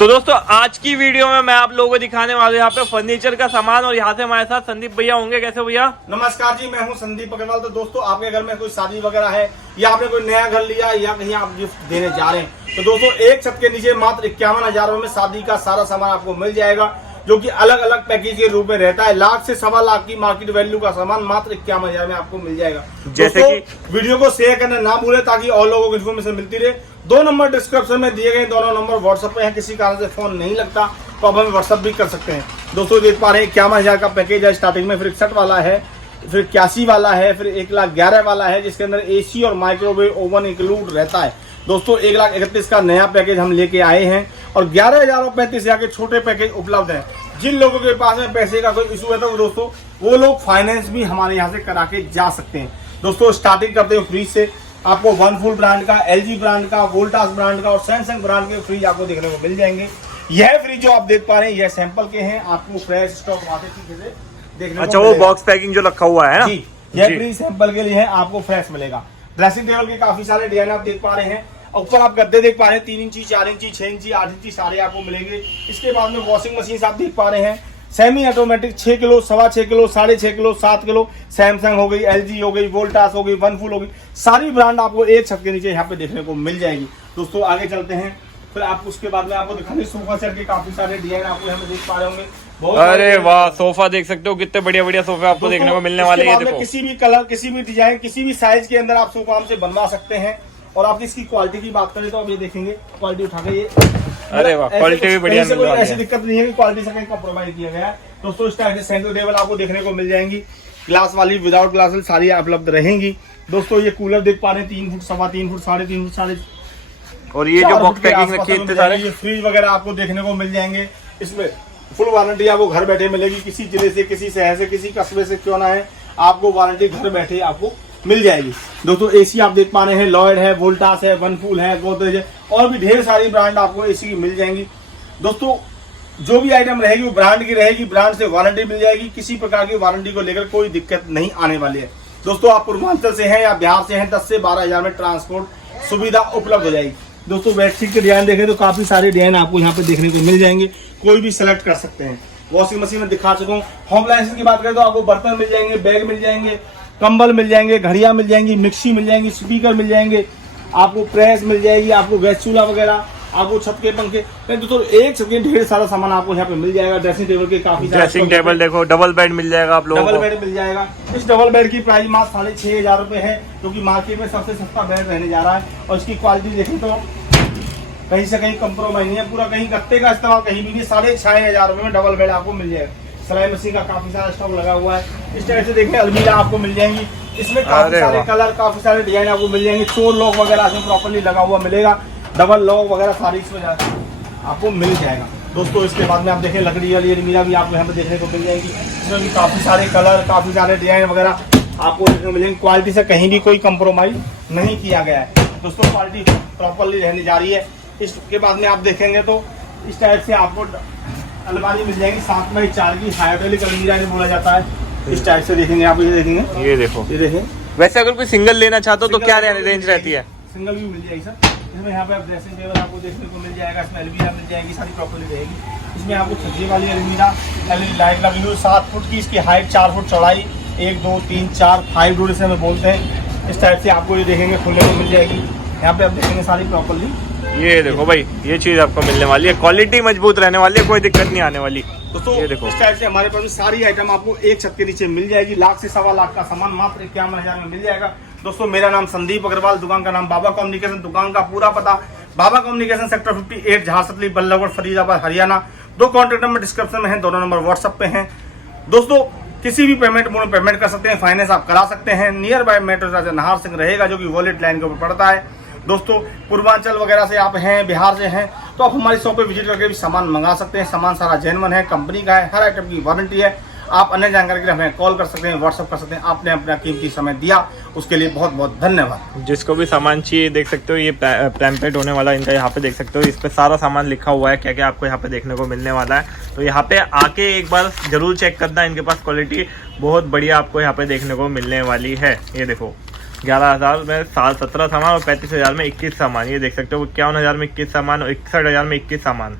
तो दोस्तों आज की वीडियो में मैं आप लोगों को दिखाने वाला हूँ यहाँ पे फर्नीचर का सामान, और यहाँ से हमारे साथ संदीप भैया होंगे। कैसे भैया? नमस्कार जी, मैं हूँ संदीप अग्रवाल। तो दोस्तों आपके घर में कोई शादी वगैरह है या आपने कोई नया घर लिया या कहीं आप गिफ्ट देने जा रहे हैं, तो दोस्तों एक छत के नीचे मात्र 51,000 में शादी का सारा सामान आपको मिल जाएगा, जो कि अलग अलग पैकेज के रूप में रहता है। लाख से 1.25 लाख की मार्केट वैल्यू का सामान मात्र 51,000 में आपको मिल जाएगा। जैसे कि वीडियो को शेयर करना ना भूले ताकि और लोगों को इन्फॉर्मेशन मिलती रहे। 2 नंबर डिस्क्रिप्शन में दिए गए, दोनों नंबर व्हाट्सएप पे है। किसी कारण से फोन नहीं लगता तो आप हमें व्हाट्सएप भी कर सकते हैं। दोस्तों देख पा रहे हैं 51,000 का पैकेज है। स्टार्टिंग में फिर 61 वाला है, फिर 81 वाला है, फिर 1,11,000 वाला है, जिसके अंदर एसी और माइक्रोवेव ओवन इंक्लूड रहता है। दोस्तों 1,31,000 का नया पैकेज हम लेके आए हैं और 11,000 और 35,000 के छोटे पैकेज उपलब्ध हैं। जिन लोगों के पास में पैसे का कोई इशू है तो दोस्तों वो लोग फाइनेंस भी हमारे यहाँ से करा के जा सकते हैं। दोस्तों स्टार्टिंग करते हैं फ्रिज से। आपको वनफुल ब्रांड का, एलजी ब्रांड का, वोल्टास ब्रांड का और सैमसंग ब्रांड के फ्रिज आपको देखने को मिल जाएंगे। यह फ्रिज जो आप देख पा रहे हैं यह सैंपल के हैं, आपको फ्रेश स्टॉक आते से देखने अच्छा, वो बॉक्स पैकिंग जो रखा हुआ है ना जी, यह फ्रिज सैंपल के लिए है, आपको फ्रेश मिलेगा। ड्रेसिंग टेबल के काफी सारे डिजाइन आप देख पा रहे हैं। ऊपर आप गद्दे देख पा रहे हैं 3 इंची, 4 इंची, 6 इंची, 8 इंची सारे आपको मिलेंगे। इसके बाद में वॉशिंग मशीन आप देख पा रहे हैं, semi automatic 6 kilo, 6.25 kilo, 6.5 kilo, 7 kilo, Samsung हो गई, एलजी हो गई, वोल्टास हो गई, वनफुल हो गई, सारी ब्रांड आपको एक छत के नीचे यहाँ पे देखने को मिल जाएगी। दोस्तों आगे चलते हैं, फिर आप उसके बाद में आपको दिखाने सोफा सेट के काफी सारे डिजाइन आपको यहाँ पे देख पा रहे होंगे। अरे वाह, सोफा देख सकते हो, कितने बढ़िया बढ़िया सोफे आपको देखने को मिलने वाले हैं। देखो किसी भी कलर, किसी भी डिजाइन, किसी भी साइज के अंदर आप सोफा हमसे बनवा सकते हैं। और आप इसकी क्वालिटी की बात करें तो आप ये देखेंगे, क्वालिटी उठा के ये, अरे वाह, क्वालिटी भी बढ़िया मिल रही है। ऐसी दिक्कत नहीं है कि क्वालिटी से कहीं कॉम्प्रोमाइज किया गया है। दोस्तों इस टाइप से सेंटर टेबल आपको देखने को मिल जाएंगी, ग्लास वाली, विदाउट ग्लास वाली सारी उपलब्ध रहेंगी। दोस्तों ये कूलर देख पा रहे हैं 3 फुट, 3.25 फुट, 3.5 फुट, 4.5। और ये जो बॉक्स पैकिंग रखी है इतने सारे, ये फ्रिज वगैरह आपको देखने को मिल जाएंगे। इसमें फुल वारंटी आपको घर बैठे मिलेगी। किसी जिले से, किसी शहर से, किसी कस्बे से क्यों ना है, आपको वारंटी घर बैठे आपको मिल जाएगी। दोस्तों एसी आप देख पा रहे हैं, लॉयड है, वोल्टास है, वनफुल है, गोदरेज है, और भी ढेर सारी ब्रांड आपको एसी की मिल जाएंगी। दोस्तों जो भी आइटम रहेगी वो ब्रांड की रहेगी, ब्रांड से वारंटी मिल जाएगी। किसी प्रकार की वारंटी को लेकर कोई दिक्कत नहीं आने वाली है। दोस्तों आप पूर्वांचल से हैं या बिहार से हैं, 10 से 12,000 में ट्रांसपोर्ट सुविधा उपलब्ध हो जाएगी। दोस्तों बेडशीट के डिजाइन देखें तो काफी सारे डिजाइन आपको यहाँ पे देखने को मिल जाएंगे, कोई भी सिलेक्ट कर सकते हैं। वॉशिंग मशीन में दिखा चुका हूँ। होम अप्लायंसेस की बात करें तो आपको बर्तन मिल जाएंगे, बैग मिल जाएंगे, कंबल मिल जाएंगे, घड़ियां मिल जाएंगी, मिक्सी मिल जाएंगी, स्पीकर मिल जाएंगे, आपको प्रेस मिल जाएगी, आपको गैस चूल्हा वगैरह, आपको छत के पंखे। दोस्तों एक छत के ढेर सारा सामान आपको यहाँ पे मिल जाएगा। ड्रेसिंग टेबल के काफी सारे, ड्रेसिंग टेबल देखो, डबल बेड मिल जाएगा आप लोगों को। डबल बेड मिल जाएगा। इस डबल बेड की प्राइस मात्र 6,500 रुपए है, जो कि मार्केट में सबसे सस्ता बेड रहने जा रहा है। और इसकी क्वालिटी देखें तो कहीं से कहीं कंप्रोमाइज नहीं है, पूरा कहीं गत्ते का इस्तेमाल कहीं भी नहीं। 6,500 रुपए में डबल बेड आपको मिल जाएगा। सिलाई मशीन का काफी सारा स्टॉक लगा हुआ है। इस तरह से देखें अलमीरा आपको मिल जाएंगी। इसमें काफी सारे कलर, काफी सारे डिजाइन आपको मिल जाएंगे। चोर लॉक वगैरह इसमें प्रॉपर्ली लगा हुआ मिलेगा, डबल लॉक वगैरह सारी इसमें आपको मिल जाएगा। दोस्तों इसके बाद में आप देखें लकड़ी वाली अलमीरा भी आपको यहाँ पे देखने को मिल जाएगी। इसमें भी काफी सारे कलर, काफी सारे डिजाइन वगैरह आपको देखने को मिलेंगे। क्वालिटी से कहीं भी कोई कंप्रोमाइज नहीं किया गया है। दोस्तों क्वालिटी प्रॉपर्ली रहने जा रही है। इसके बाद में आप देखेंगे तो इस टाइप से आपको अलमारी मिल जाएगी 7x4 की, हाइड्रोलिक अलमीरा बोला जाता है। इस टाइप से देखेंगे आप, ये देखेंगे, ये देखो, ये देखें। वैसे अगर कोई सिंगल लेना चाहते हो तो क्या रेंज रहती है? सिंगल भी मिल जाएगी सर। इसमें यहाँ पे आप ड्रेसिंग टेबल आपको देखने को मिल जाएगा, इसमें अलमीरा मिल जाएगी, सारी प्रॉपर्टी रहेगी। इसमें आपको छज्जे वाली अलमीरा, लाइट लगी हुई 7 फुट की, इसकी हाइट 4 फुट चौड़ाई, 1 2 3 4 5 डोर इसे हमें बोलते हैं। इस टाइप से आपको ये देखेंगे खुलने को मिल जाएगी। यहाँ पे आप देखेंगे सारी प्रॉपर्ली। ये देखो भाई, ये चीज आपको मिलने वाली है, क्वालिटी मजबूत रहने वाली है, कोई दिक्कत नहीं आने वाली। दोस्तों ये देखो इस टाइप से हमारे पास सारी आइटम आपको एक छत के नीचे मिल जाएगी। लाख से 1.25 लाख का सामान मात्र 51,000 में मिल जाएगा। दोस्तों मेरा नाम संदीप अग्रवाल, दुकान का नाम बाबा कम्युनिकेशन, दुकान का पूरा पता Baba communication, sector 58, Jharsetli, Ballabhgarh, Faridabad, Haryana. 2 contact number description में है, दोनों नंबर व्हाट्सएप पे हैं। दोस्तों किसी भी पेमेंट मोड में पेमेंट कर सकते हैं, फाइनेंस आप करा सकते हैं। Near by metro station Nahar Singh रहेगा, जो कि वॉलेट लाइन के ऊपर पड़ता है। दोस्तों पूर्वांचल वगैरह से आप हैं, बिहार से हैं, तो आप हमारी शॉप पे विजिट करके भी सामान मंगा सकते हैं। सामान सारा जेन्युइन है, कंपनी का है, हर आइटम की वारंटी है। आप अन्य जानकारी के लिए हमें कॉल कर सकते हैं, व्हाट्सअप कर सकते हैं। आपने अपना कीमती समय दिया, उसके लिए बहुत बहुत धन्यवाद। जिसको भी सामान चाहिए देख सकते हो, ये पैम्पलेट होने वाला इनका यहाँ पे देख सकते हो। इस पे सारा सामान लिखा हुआ है, क्या क्या आपको यहाँ पे देखने को मिलने वाला है। तो यहाँ पे आके एक बार जरूर चेक करना, इनके पास क्वालिटी बहुत बढ़िया आपको यहाँ पे देखने को मिलने वाली है। ये देखो 11,000 में 17 सामान और 35,000 में 21 सामान। ये देख सकते हो 51,000 में 21 सामान और 61,000 में 21 सामान।